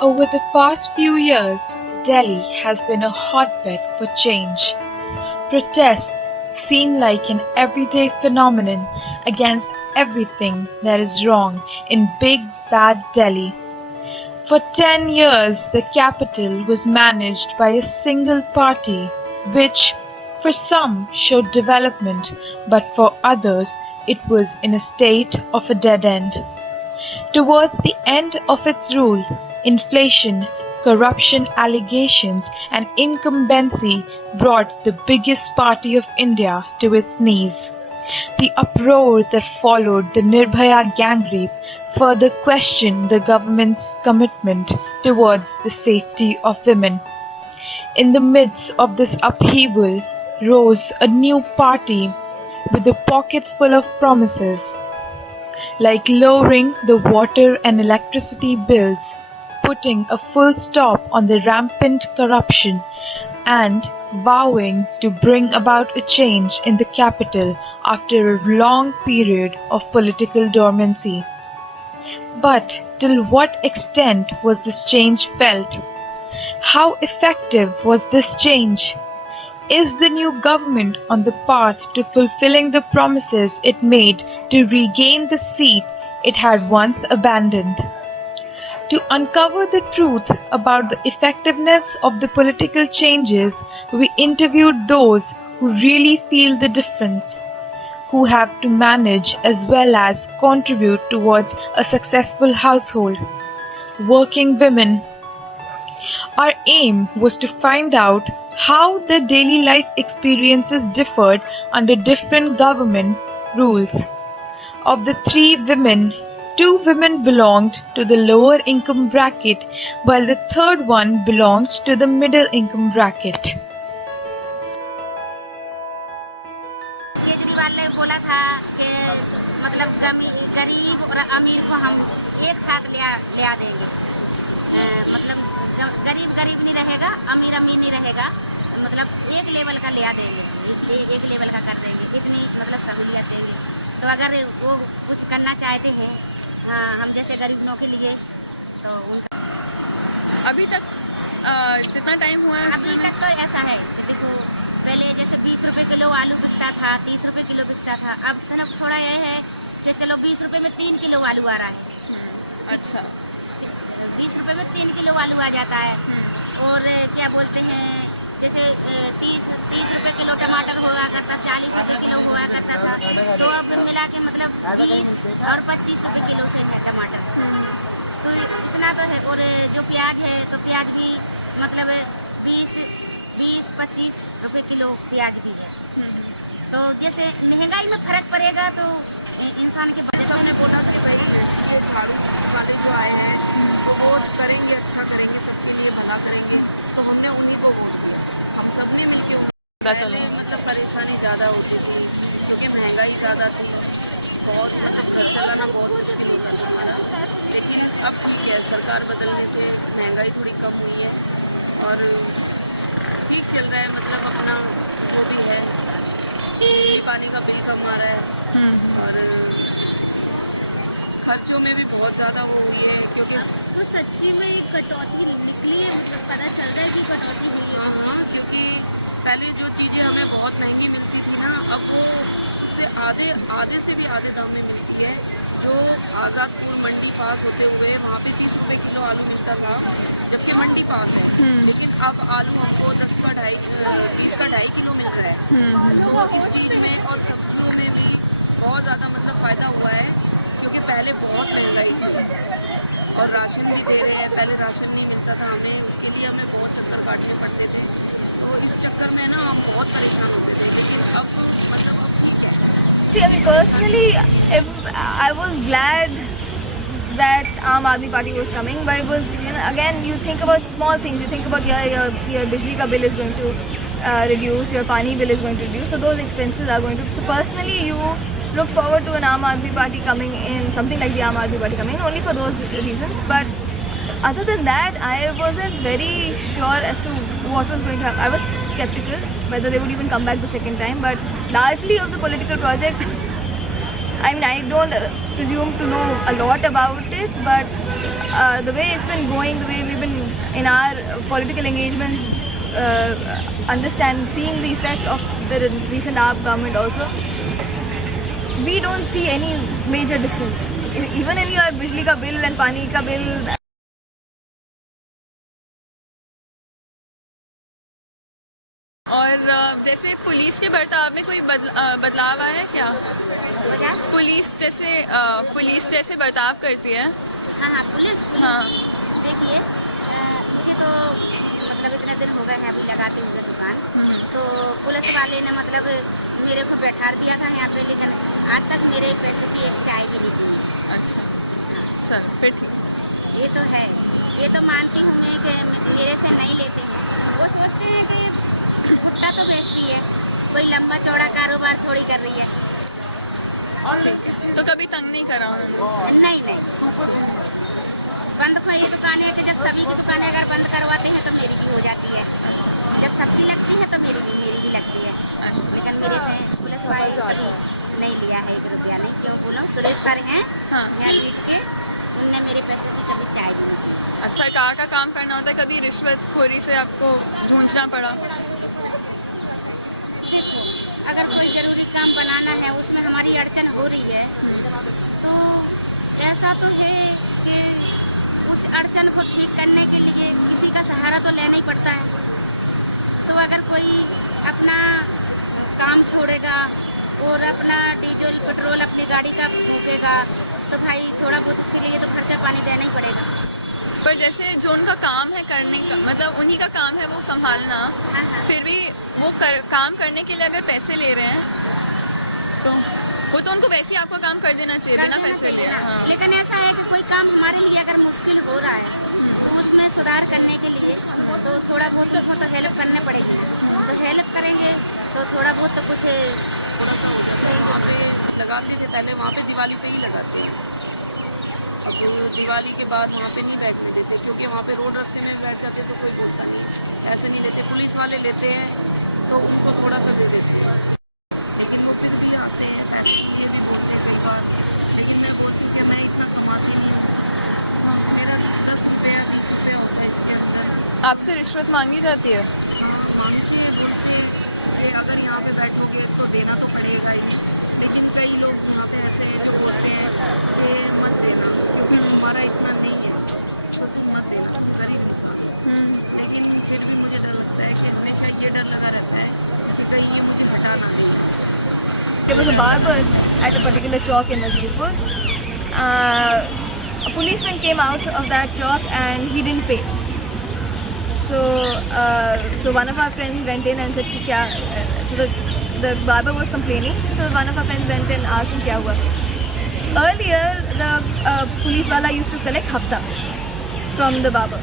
Over the past few years, Delhi has been a hotbed for change. Protests seem like an everyday phenomenon against everything that is wrong in big bad Delhi. For 10 years, the capital was managed by a single party, which for some showed development, but for others it was in a state of a dead end. Towards the end of its rule, inflation, corruption allegations and incumbency brought the biggest party of India to its knees. The uproar that followed the Nirbhaya gang rape further questioned the government's commitment towards the safety of women. In the midst of this upheaval rose a new party with a pocket full of promises, like lowering the water and electricity bills, putting a full stop on the rampant corruption, and vowing to bring about a change in the capital after a long period of political dormancy. But till what extent was this change felt? How effective was this change? Is the new government on the path to fulfilling the promises it made to regain the seat it had once abandoned? To uncover the truth about the effectiveness of the political changes, we interviewed those who really feel the difference, who have to manage as well as contribute towards a successful household, working women. Our aim was to find out how their daily life experiences differed under different government rules. Of the three women, two women belonged to the lower income bracket, while the third one belonged to the middle income bracket. Kejriwal ने बोला था कि मतलब गरीब और अमीर को हम एक साथ ले आ देंगे, मतलब गरीब नहीं रहेगा, अमीर नहीं रहेगा, मतलब एक लेवल का ले आ देंगे, हम एक लेवल का कर देंगे, इतनी मतलब सहूलियत देंगे। तो अगर वो कुछ करना चाहते हैं हम जैसे गरीबों के लिए, तो उनका अभी तक जितना टाइम हुआ है अभी तक तो ऐसा है कि देखो, पहले जैसे 20 रुपए किलो आलू बिकता था, 30 रुपए किलो बिकता था, अब थोड़ा यह है कि चलो 20 रुपए में 3 किलो आलू आ रहा है। अच्छा, 20 रुपए में 3 किलो आलू आ जाता है। और क्या बोलते हैं, जैसे 30 रुपए किलो टमाटर हुआ करता, 40 रुपए किलो हुआ करता था, तो अब मिला के मतलब 20 और 25 रुपए किलो से है टमाटर, तो इतना तो है। और जो प्याज है तो प्याज भी मतलब 20-25 रुपए किलो प्याज भी है। तो जैसे महंगाई में फर्क पड़ेगा तो इंसान के बजट में सबने बोला कि भाई ये झाड़ू वाले जो आए हैं तो वोट करेंगे, अच्छा करेंगे, सबके लिए भला करेंगे, तो हमने उन्हीं को वोट दिया। हम सब ने मिलकर पहले मतलब परेशानी ज़्यादा होती थी क्योंकि महंगाई ज़्यादा थी, बहुत मतलब घर चलाना बहुत मुश्किल होता था हमारा। लेकिन अब ठीक है, सरकार बदलने से महंगाई थोड़ी कम हुई है और ठीक चल रहा है, मतलब अपना वो भी है, पानी का बिल कम आ रहा है और खर्चों में भी बहुत ज़्यादा वो हुई है क्योंकि तो सच्ची में एक कटौती निकली है, मतलब पता चल रहा है कि कटौती हुई है। हाँ, क्योंकि पहले जो चीज़ें हमें बहुत महंगी मिलती थी ना, अब वो उससे आधे से भी आधे दाम में मिलती है। जो आज़ादपुर मंडी पास होते हुए वहाँ पे 30 रुपए किलो आलू मिलता था, जबकि मंडी पास है, लेकिन अब आलू हमको 20 का 2.5 किलो मिल रहा है। तो इस चीज़ में और सब्जियों में भी बहुत ज़्यादा मतलब फ़ायदा हुआ है क्योंकि पहले बहुत महंगाई थी और राशन भी दे रहे हैं, पहले राशन नहीं मिलता था हमें, उसके लिए हमें बहुत चक्कर काटने पड़ते थे, तो इस चक्कर में ना हम बहुत परेशान होते थे, लेकिन अब मतलब अब ठीक है। See, I mean, personally, I was glad that Aam Aadmi Party was coming, but it was, again, you think about small things. You think about your bijli ka bill is going to reduce, your pani bill is going to reduce, so those expenses are going to. So personally, you look forward to an Aam Aadmi Party coming in, something like the Aam Aadmi Party coming in, only for those reasons. But other than that, I wasn't very sure as to what was going to happen. I was skeptical whether they would even come back the second time, but largely of the political project, I mean, I don't presume to know a lot about it, but the way it's been going, the way we've been in our political engagements, seeing the effect of the recent AAP government also, we don't see any major difference. Even in your बिजली का bill and पानी का bill. और जैसे पुलिस के बर्ताव में कोई बदलाव आया है क्या? पुलिस जैसे बर्ताव करती है। हाँ, पुलिस हाँ। देखिए, मुझे तो मतलब इतने दिन हो गए हैं अभी लगाते हुए दुकान, तो पुलिस वाले ने मतलब मेरे को बैठा दिया था यहाँ पे, लेकिन आज तक मेरे पैसे की एक चाय भी नहीं पी। अच्छा, चल फिर ठीक। ये तो है, ये तो मानती हूँ मैं कि मेरे से नहीं लेते हैं। वो सोचते हैं कि भुट्टा तो बेचती है, कोई लंबा चौड़ा कारोबार थोड़ी कर रही है। तो कभी तंग नहीं करा उन्होंने? नहीं, बंद ये दुकानें हैं कि जब सभी की दुकानें अगर बंद करवाते हैं तो मेरी भी हो जाती है, जब सबकी लगती है तो मेरी भी लगती है। लेकिन मेरे से पुलिस वाले कभी नहीं लिया है 1 रुपया नहीं। क्यों बोलो, सुरेश सर हैं यहाँ जीत के, उनने मेरे पैसे की कभी चाय नहीं। अच्छा, सरकार का काम करना होता है, कभी रिश्वतखोरी से आपको जूझना पड़ा? अगर कोई ज़रूरी काम बनाना है, उसमें हमारी अड़चन हो रही है, तो ऐसा तो है कि उस अड़चन को ठीक करने के लिए किसी का सहारा तो लेना ही पड़ता है। तो अगर कोई अपना काम छोड़ेगा और अपना डीजल पेट्रोल अपनी गाड़ी का फूकेगा, तो भाई थोड़ा बहुत उसके लिए तो खर्चा पानी देना ही पड़ेगा। पर जैसे जो उनका काम है करने का, मतलब उन्हीं का काम है वो संभालना, फिर भी वो काम करने के लिए अगर पैसे ले रहे हैं तो वो तो उनको वैसे ही आपका काम कर देना चाहिए बिना पैसे लिए। हाँ। लेकिन ऐसा है कि कोई काम हमारे लिए अगर मुश्किल हो रहा है तो उसमें सुधार करने के लिए तो थोड़ा बहुत तो हेल्प करने पड़ेगी। तो हेल्प करेंगे तो थोड़ा बहुत तो कुछ थोड़ा सा हो जाता है। वहाँ पे लगाते थे पहले, वहाँ पे दिवाली पे ही लगाते हैं। अब दिवाली के बाद वहाँ पे नहीं बैठने देते, क्योंकि वहाँ पे रोड रास्ते में बैठ जाते तो कोई बोलता नहीं, ऐसे नहीं लेते। पुलिस वाले लेते हैं तो उनको थोड़ा सा दे देते हैं, लेकिन वो फिर भी आते हैं, पैसे लिए भी बोलते हैं कई बार। लेकिन मैं बोलती हूँ कि मैं इतना कमाती नहीं हूँ, मेरा 10 रुपये 20 रुपये होता है इसके अंदर। आपसे रिश्वत मांगी जाती है? मांगते हैं, बोलते हैं अगर यहाँ पे बैठोगे तो देना तो पड़ेगा ही। लेकिन कई लोग यहाँ पे ऐसे हैं जो बोलते हैं कि मत देना, क्योंकि तुम्हारा इतना नहीं है तो तुम मत देना, तुम गरीब इंसान। लेकिन फिर भी मुझे डर लगता है कि हमेशा ये डर लगा रहता है कि कहीं ये मुझे हटाना नहीं। There was a barber at a particular chalk in Nazirpur. A policeman came out of that chalk and he didn't pay. So one of our friends went in and said, "Kya?" So the barber was complaining. So one of our friends went and asked him, "Kya hua?" Earlier, the police wala used to collect hafta from the barber,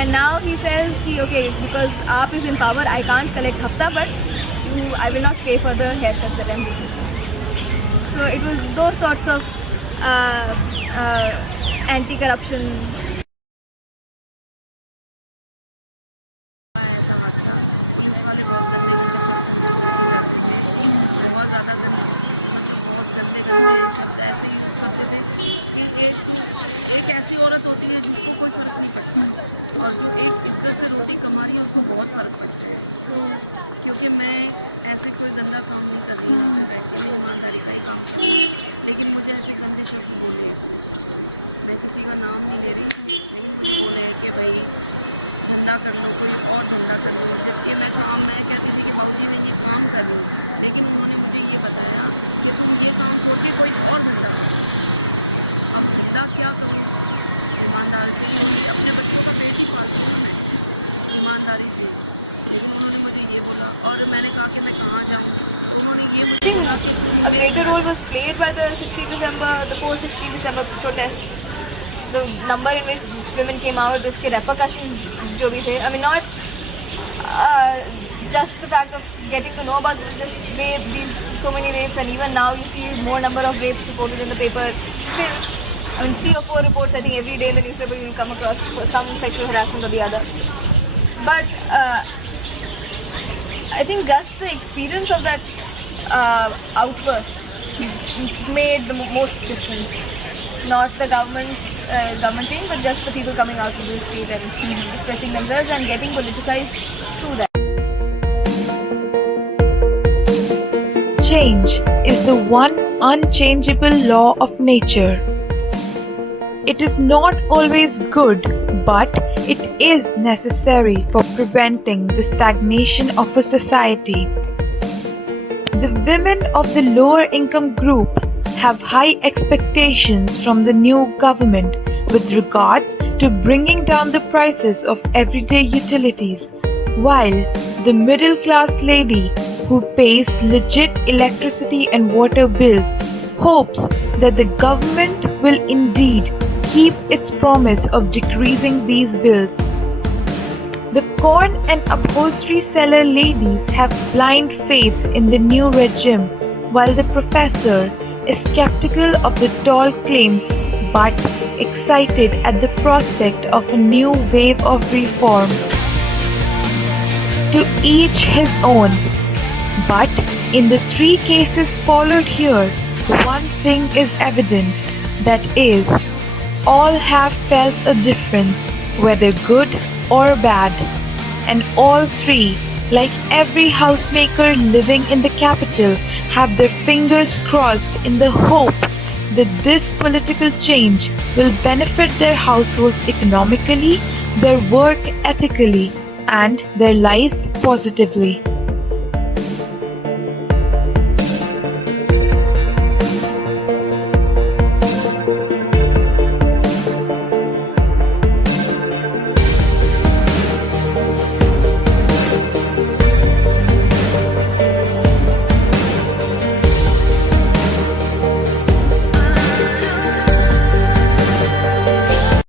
and now he says, "Okay, because AAP is in power, I can't collect hafta, but I will not pay for the haircut that I'm doing." So it was those sorts of anti-corruption. ऐसा हादसा, पुलिस वाले बहुत गंदे बहुत ज़्यादा गंदे, बहुत गंदे शब्द ऐसे यूज़ करते थे कि एक ऐसी औरत होती है जिसको कोई फर्क नहीं पड़ता, और जो एक इज्जत से रोटी कमा रही है उसको बहुत फर्क पड़ता है। क्योंकि मैं ऐसे कोई गंदा काम नहीं कर रही हूँ, ईमानदारी का काम, लेकिन मुझे ऐसे गंदे शब्द बोले, मैं किसी का नाम नहीं ले रही, लेकिन मुझे बोले कि भाई धंधा कर लो, कोई और धंधा कर लो। जबकि मैं कहती थी कि बाबूजी मैं ये काम कर रही हूँ, लेकिन उन्होंने मुझे ये बताया कि तुम ये काम छोड़ के कोई और धंधा करो। अब धंधा क्या करो? ईमानदारी से, अपने बच्चों का पेट ही पालती हूँ मैं ईमानदारी से। लेकिन उन्होंने मुझे ये बोला, और मैंने कहा कि मैं कहाँ जाऊँ, उन्होंने ये I think a greater role was played by the 60 December, the post-60 December protests. The number in which women came out, उसके repercussions जो भी थे. I mean, not just the fact of getting to know about this rape, these so many rapes, and even now you see more number of rapes reported in the paper. Still, I mean, 3 or 4 reports I think every day in the newspaper you will come across some sexual harassment or the other. But I think just the experience of that outburst made the most difference. Not the government thing, but just the people coming out to the street and expressing themselves and getting politicized through that. Change is the one unchangeable law of nature. It is not always good, but it is necessary for preventing the stagnation of a society. The women of the lower income group have high expectations from the new government with regards to bringing down the prices of everyday utilities, while the middle class lady who pays legit electricity and water bills hopes that the government will indeed keep its promise of decreasing these bills. The corn and upholstery seller ladies have blind faith in the new regime, while the professor is skeptical of the tall claims but excited at the prospect of a new wave of reform. To each his own. But in the three cases followed here, one thing is evident, that is, all have felt a difference, whether good or bad, and all three, like every housemaker living in the capital, have their fingers crossed in the hope that this political change will benefit their households economically, their work ethically, and their lives positively.